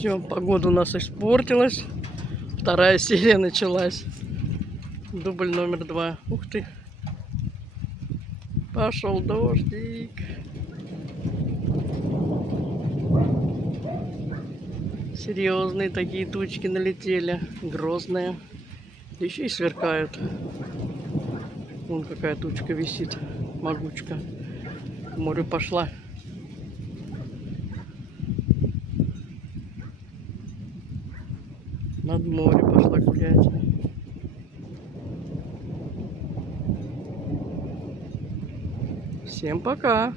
Все, погода у нас испортилась. Вторая серия началась. Дубль номер 2. Ух ты. Пошел дождик. Серьезные такие тучки налетели. Грозные. Да еще и сверкают. Вон какая тучка висит. Могучка. К морю пошла. Над море пошла гулять. Всем пока!